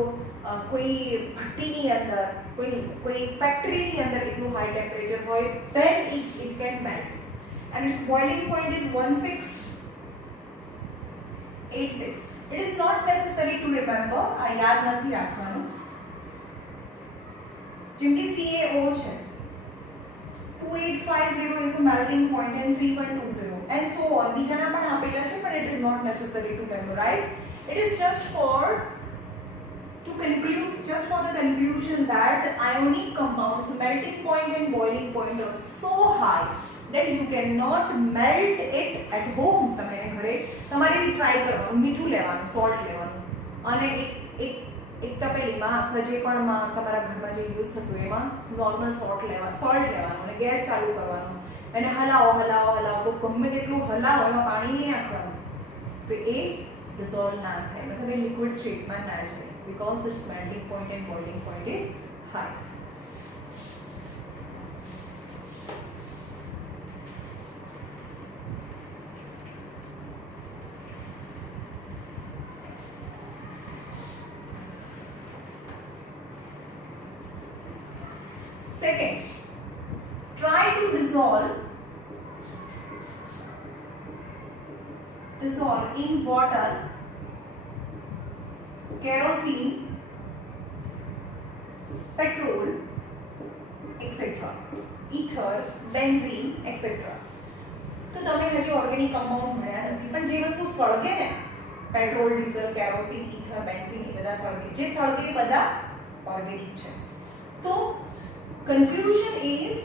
કોઈ ભઠ્ઠીની અંદર કોઈ ફેક્ટરીની અંદર એટલું હાઈ ટેમ્પરેચર હોય then it can melt and its boiling point is 1686. It is not necessary to remember, આ યાદ નથી રાખવાનું. જેમ કે CaO છે, 2850 is the melting point and 3120 and so on. બીજાના પણ આપેલા છે, but it is not necessary to memorize. It is just for the conclusion that ionic compounds melting point and boiling point are so high that you cannot melt it at home. તમે ઘરે તમારે બી try કરવાનું, મીઠું લેવાનું, salt લેવાનું અને એક તપેલીમાં અથવા જે પણ તમારા ઘરમાં જે યુઝ થતું એમાં નોર્મલ સોલ્ટ લેવાનું અને ગેસ ચાલુ કરવાનું અને હલાવો તો ગમે તેટલું હલાવો એમાં પાણી નહીં નાખવાનું તો એ ડિસોલ્વ ના થાય, મતલબ એ લિક્વિડ સ્ટેટમાં ના જાય, because its melting point and boiling point is high. Second, try to dissolve in water kerosene, petrol, etc., ether, benzene, etc. તો તમે હજી ઓર્ગેનિક કમ્પાઉન્ડ ભણ્યા નથી, પણ જે વસ્તુ સળગે ને petrol, diesel, kerosene, ether, benzene એ બધા સળગે, જે સળગે એ બધા ઓર્ગેનિક છે. તો conclusion is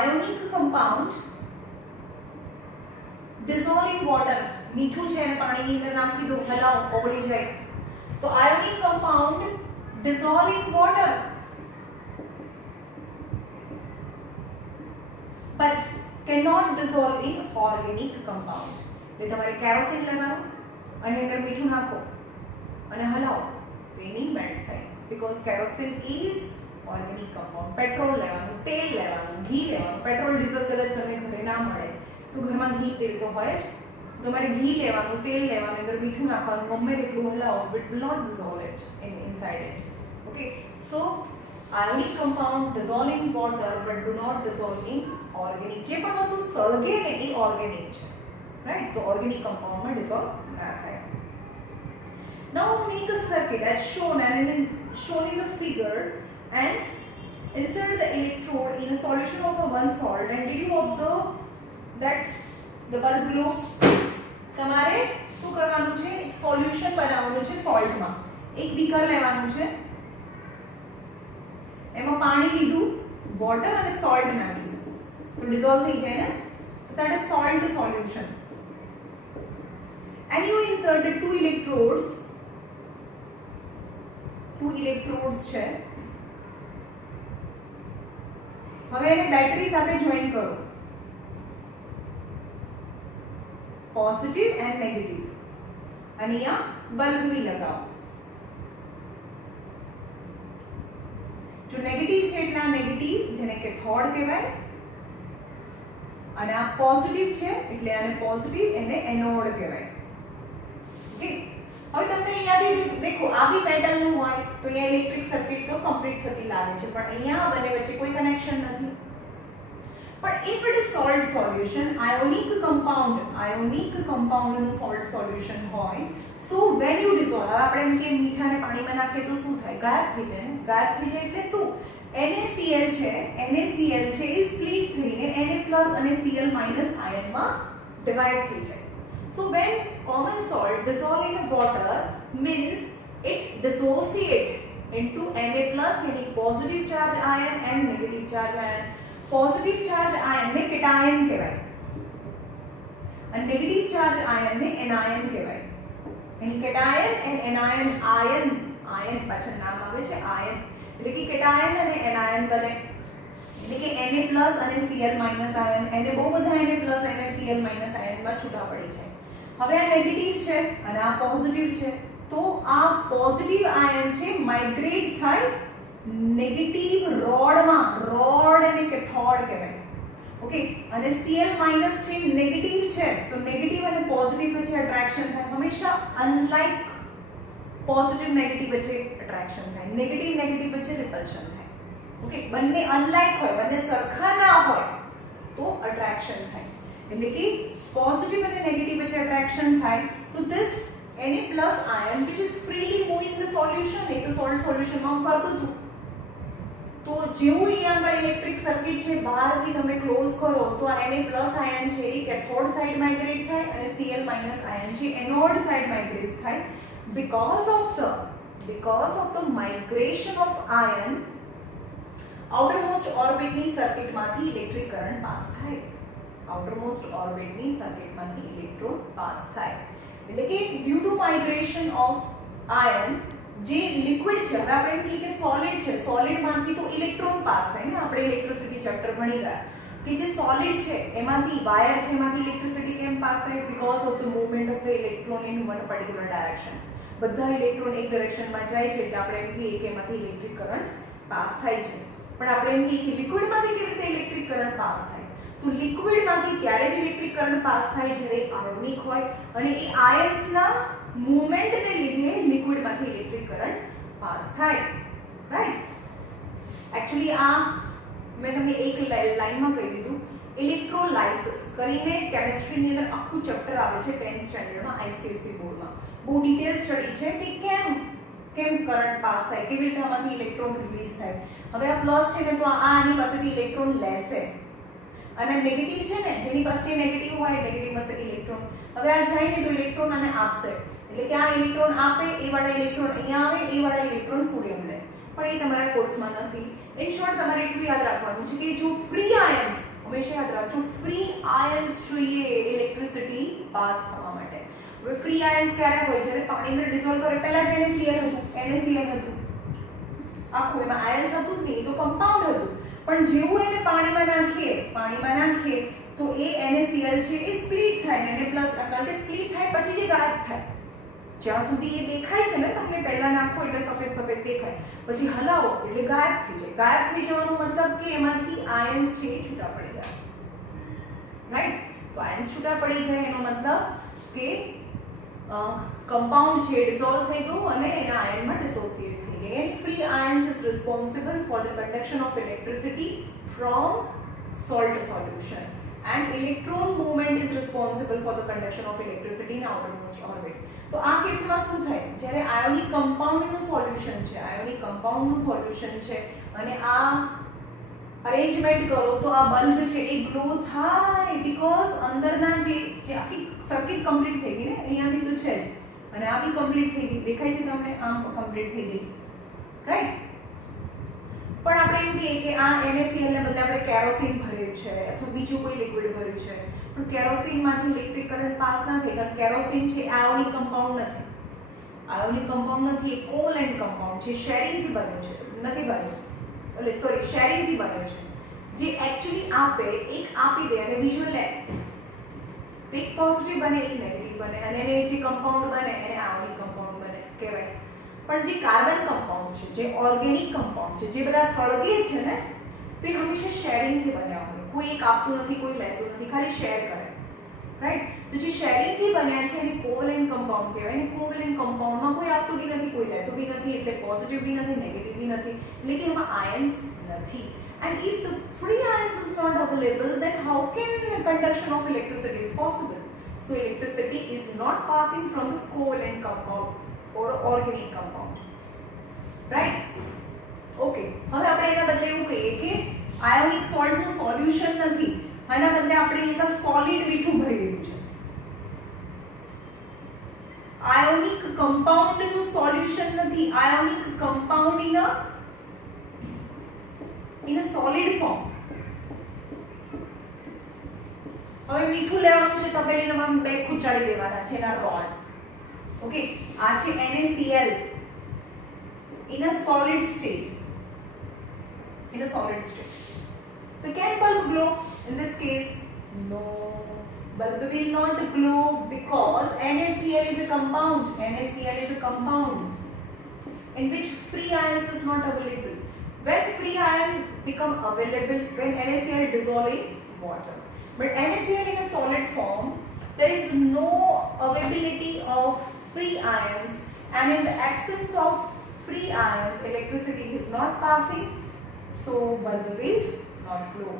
ionic compound dissolve in water. મીઠું છે અને પાણીની અંદર નાખી દો, હલાવો, ઓગળી જાય. તો ionic compound dissolve in water but cannot dissolve in organic compound. એટલે તમારે કેરોસીન લેવાનું અને અંદર મીઠું નાખો અને હલાવો તો એ નહીં મેલ્ટ થાય, because kerosene is organic compound. Petrol લેવાનું, તેલ લેવાનું, ઘી લેવાનું. પેટ્રોલ, ડીઝલ કદાચ તમને ઘરે ના મળે તો ઘરમાં ઘી, તેલ તો હોય જ. તમારે ઘી લેવાનું, તેલ લેવાનું, અંદર મીઠું નાખવાનું, ગમે તેટલું હલાવો, it will not dissolve it inside it. Okay, so ionic compound dissolve in water but do not dissolve in organic. જે પણ વસ્તુ સળગે ને એ ઓર્ગેનિક છે, રાઈટ? તો ઓર્ગેનિક કમ્પાઉન્ડમાં ડિસોલ્વ ના થાય. Now make a circuit as shown in the figure and insert the electrode in a solution of a one salt. And did you observe that the bulb glow? તમારે શું કરવાનું છે? Solution બનાવવાનું છે સોલ્ટમાં. એક beaker લેવાનું છે, એમાં પાણી લીધું, વોટર અને સોલ્ટ નાખ્યું તો ડિસોલ્વ થઈ જાય ને, તો that is salt solution. And you inserted two electrodes છે. હવે એને બેટરી સાથે જોઈન કરો, પોઝિટિવ એન્ડ નેગેટિવ, અને અહીંયા બલ્બ બી લગાવો. જો નેગેટિવ છે એટલે આ નેગેટિવ, જેને કેથોડ કહેવાય, અને આ પોઝિટિવ છે એટલે આને પોઝિટિવ, એને એનોડ કહેવાય. ઓકે, હવે તમને અહીંયાથી દેખો આ બી મેટલનું હોય તો અહીંયા ઇલેક્ટ્રિક સર્કિટ તો કમ્પ્લીટ થતી લાગે છે, પણ અહીંયા બંને વચ્ચે કોઈ કનેક્શન નથી. પણ if it is salt solution, ionic compound નું salt solution હોય, so when you dissolve, આપણે એમ કે મીઠાને પાણીમાં નાખીએ તો શું થાય? ગાયબ થઈ જાય ને. ગાયબ થઈ જાય એટલે શું? NaCl છે એ સ્પ્લિટ થઈને Na+ અને Cl- આયનમાં ડિવાઇડ થઈ જાય. So when common salt dissolve in water means it dissociate into Na+, meaning positive charge ion and negative charge ion. Positive charge ion ને cation કહેવાય અને negative charge ion ને anion કહેવાય. એની cation and anion, ion પાછળ નામ આવે છે ion, એટલે કે cation અને anion બને, એટલે કે Na+ અને Cl- આયન, એને બહુ બધા Na+ અને Cl- આયનમાં છૂટા પડી જાય. હવે આ નેગેટિવ છે અને આ પોઝિટિવ છે, તો આ પોઝિટિવ આયન છે માઇગ્રેટ થાય નેગેટિવ રોડમાં, રોડ અને કેથોડ કહેવાય. ઓકે, અને Cl- છે નેગેટિવ છે તો નેગેટિવ અને પોઝિટિવ વચ્ચે એટ્રેક્શન થાય. હંમેશા અનલાઇક પોઝિટિવ નેગેટિવ વચ્ચે એટ્રેક્શન થાય, નેગેટિવ વચ્ચે રિપલ્શન થાય. ઓકે, બંને અનલાઇક હોય, બંને સરખા ના હોય તો એટ્રેક્શન થાય. એટલે કે પોઝિટિવ અને નેગેટિવ વચ્ચે એટ્રેક્શન થાય તો this Na+ ion which is freely moving the solution, એક તો સોલ્ટ સોલ્યુશનમાં ફરતું હતું તો તો જેવું અહીંયા આગળ ઇલેક્ટ્રિક સર્કિટ છે બહારથી તમે ક્લોઝ કરો તો Na+ આયન છે એ કેથોડ સાઈડ માઇગ્રેટ થાય અને Cl- આયન છે એનોડ સાઈડ માઇગ્રેટ થાય because of the migration of ion outermost orbit ની સર્કિટ માંથી ઇલેક્ટ્રિક કરંટ પાસ થાય outermost orbit ની સર્કિટ માંથી ઇલેક્ટ્રોન પાસ થાય એટલે કે due to migration of ion જે લિક્વિડ છે હવે આપણે એમ કહીએ કે સોલિડ છે સોલિડ માંથી તો ઇલેક્ટ્રોન પાસ થાય ને આપણે ઇલેક્ટ્રિસિટી ચેપ્ટર ભણી ગયા કે જે સોલિડ છે એમાંથી વાયર છે એમાંથી ઇલેક્ટ્રિસિટી કેમ પાસ થાય because of the movement of the electron in one particular direction બધા ઇલેક્ટ્રોન એક ડાયરેક્શનમાં જાય છે એટલે આપણે એમ કહીએ કે એમાંથી ઇલેક્ટ્રિક કરંટ પાસ થાય છે પણ આપણે એમ કહીએ કે લિક્વિડમાંથી કેવી રીતે ઇલેક્ટ્રિક કરંટ પાસ થાય તો લિક્વિડમાંથી ત્યારે જ ઇલેક્ટ્રિક કરંટ પાસ થાય જ્યારે આયોનિક હોય અને એ આયન્સના મૂવમેન્ટને લીધે લિક્વિડમાંથી ઇલેક્ટ્રિક કરંટ પાસ થાય રાઈટ एक्चुअली आ मैं તમને એક લાઈનમાં કહી દીધું ઇલેક્ટ્રોલાઇસિસ કરીને કેમિસ્ટ્રીની અંદર આખું ચેપ્ટર આવે છે 10th સ્ટેન્ડર્ડમાં આઈસીએસસી બોર્ડમાં બહુ ડિટેલ સ્ટડી છે કે કેમ કરંટ પાસ થાય કેવી રીતે આમાંથી ઇલેક્ટ્રોન રિલીઝ થાય હવે આ પ્લસ છે ને તો આ આની પાસેથી ઇલેક્ટ્રોન લેશે અને નેગેટિવ છે ને જેની પાસે નેગેટિવ હોય નેગેટિવ પાસે ઇલેક્ટ્રોન હવે આ જાય ને તો ઇલેક્ટ્રોન આને આપશે એટલે કે આ ઇલેક્ટ્રોન આપે એ વાળા ઇલેક્ટ્રોન અહીંયા આવે એ વાળા ઇલેક્ટ્રોન સોડિયમ લે પણ એ તમારા કોર્સમાં નથી ઇન શોર્ટ તમારે એટલું યાદ રાખવાનું છે કે જો ફ્રી આયન્સ હંમેશા યાદ રાખજો ફ્રી આયન્સ જોઈએ ઇલેક્ટ્રિસિટી પાસ થવા માટે હવે ફ્રી આયન્સ ક્યારે હોય જ્યારે પાણીને ડિસોલ્વ કરે પહેલા NaCl હતું આખું એમાં આયન્સ હતું જ નહીં તો કમ્પાઉન્ડ હતું પણ જેવું એને પાણીમાં નાખીએ તો એ NaCl છે એ સ્પ્લિટ થાય Na+ કારણ કે સ્પ્લિટ થાય પછી જે ગાયબ થાય જ્યાં સુધી એ દેખાય છે ને તમને પહેલા નાખો એટલે સફેદ સફેદ દેખાય પછી હલાવો એટલે ગાયબ થઈ જાય ગાયબ થઈ જવાનો મતલબ કે એમાંથી આયન્સ છે એ છૂટા પડી જાય રાઈટ તો આયન્સ છૂટા પડી જાય એનો મતલબ કે कंपाउंड છે ડિસોલ્વ થઈ ગયું અને એના આયનમાં ડિસોસિએટ થઈ ગયા and free ions is responsible for the conduction of electricity from salt solution and electron movement is responsible for the conduction of electricity in outermost orbit તો આ કેસમાં શું થાય જ્યારે આયોનિક કમ્પાઉન્ડનું સોલ્યુશન છે અને આ અરેન્જમેન્ટ કરો તો આ બલ્બ છે એ ગ્લો થાય બીકોઝ અંદરના જે આખી સર્કિટ કમ્પ્લીટ થઈ ગઈ ને અહીંયાથી તો છે અને આ બી કમ્પ્લીટ થઈ ગઈ દેખાય છે તમને આમ કમ્પ્લીટ થઈ ગઈ રાઈટ પણ આપણે એમ કહીએ કે આ NaCl ને બદલે આપણે કેરોસીન ભર્યું છે અથવા બીજું કોઈ લિક્વિડ ભર્યું છે પણ કેરોસીનમાંથી ઇલેક્ટ્રિક કરંટ પાસ ના થાય કારણ કેરોસીન છે આયોનિક કમ્પાઉન્ડ નથી એ કોવેલેન્ટ કમ્પાઉન્ડ છે શેરિંગથી બન્યો છે નથી બન્યો એટલે સોરી શેરિંગથી બન્યો છે જે एक्चुअली આપે એક આપી દે અને બીજો લે તો એક પોઝિટિવ બને એક નેગેટિવ બને અને એને જે કમ્પાઉન્ડ બને એને આયોનિક કમ્પાઉન્ડ બને કહેવાય પણ જે કાર્બન કમ્પાઉન્ડ્સ છે જે ઓર્ગેનિક કમ્પાઉન્ડ છે જે બધા સળગે છે ને તે હંમેશા શેરિંગથી બન્યા હોય કોઈ એક આપતું નથી કોઈ લેતું નથી ખાલી શેર કરે રાઈટ તો જે શેરિંગથી બન્યા છે એને કોવેલેન્ટ કમ્પાઉન્ડ કહેવાય અને કોવેલેન્ટ કમ્પાઉન્ડમાં કોઈ આપતું બી નથી કોઈ લેતું બી નથી એટલે પોઝિટિવ બી નથી નેગેટિવ બી નથી એટલે કે એમાં આયન્સ નથી and if the free ions is not available then how can the conduction of electricity is possible so electricity is not passing from the covalent compound or organic compound right okay હવે આપણે એના બદલે એવું કહીએ કે ionic salt નું solution નથી આના બદલે આપણે એના સોલિડ મીઠું ભરી દીધું છે આયોનિક કમ્પાઉન્ડ નું સોલ્યુશન નથી ionic compound in a solid form હવે મીઠું લેવાનું છે તપેલીમાં બે કુચાડી દેવાના છે એના રોડ ઓકે આ છે NaCl in a solid state so can bulb glow in this case no bulb will not glow because NaCl is a compound in which free ions is not available when free ion become available when NaCl dissolve in water but NaCl in a solid form there is no availability of free ions and in the absence of free ions electricity is not passing so bulb will not glow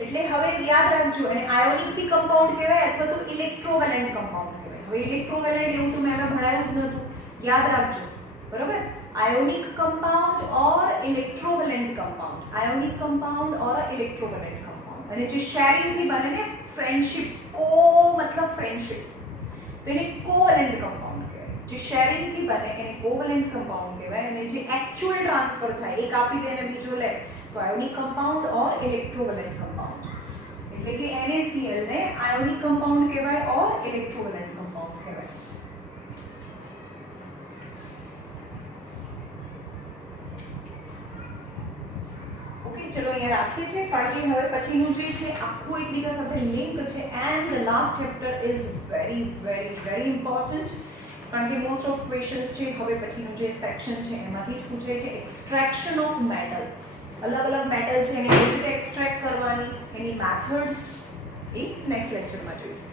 એટલે હવે યાદ રાખજો અને ionic બી compound કહેવાય અથવા તો ઇલેક્ટ્રોવેલેન્ટ compound કહેવાય હવે ઇલેક્ટ્રોવેલેન્ટ એવું તો મેં ભણાવ્યું જ નહોતું, યાદ રાખજો બરોબર. આયોનિક કમ્પાઉન્ડ ઓર ઇલેક્ટ્રોવેલેન્ટ કમ્પાઉન્ડ, આયોનિક કમ્પાઉન્ડ ઓર ઇલેક્ટ્રોવેલેન્ટ કમ્પાઉન્ડ. અને જે શેરિંગ થી બને ને ફ્રેન્ડશિપ, કો મતલબ ફ્રેન્ડશિપ, તો એને કોવેલેન્ટ કમ્પાઉન્ડ કહેવાય. જે શેરિંગ થી બને એને કોવેલેન્ટ કમ્પાઉન્ડ કહેવાય. અને જે એકચ્યુઅલ ટ્રાન્સફર થાય, એક આપી દે અને બીજો લે, તો આયોનિક કમ્પાઉન્ડ ઓર ઇલેક્ટ્રોવેલેન્ટ કમ્પાઉન્ડ. એટલે કે NaCl ને આયોનિક કમ્પાઉન્ડ કહેવાય ઓર ઇલેક્ટ્રોવેલેન્ટ કમ્પાઉન્ડ કહેવાય. ઓકે, ચલો અહીંયા રાખીએ છીએ. કારણ કે હવે પછીનું જે છે આખું એકબીજા સાથે લિંક છે. And the last chapter is very very very important. કારણ કે મોસ્ટ ઓફ ક્વેશ્ચન્સ છે હવે પછીનું જે સેક્શન છે એમાંથી જ પૂછાય છે. એક્સટ્રેક્શન ઓફ મેટલ, અલગ અલગ મેટલ છે એને કેવી રીતે એક્સટ્રેક્ટ કરવાની, એની મેથડ્સ એ નેક્સ્ટ લેક્ચરમાં જોઈશું.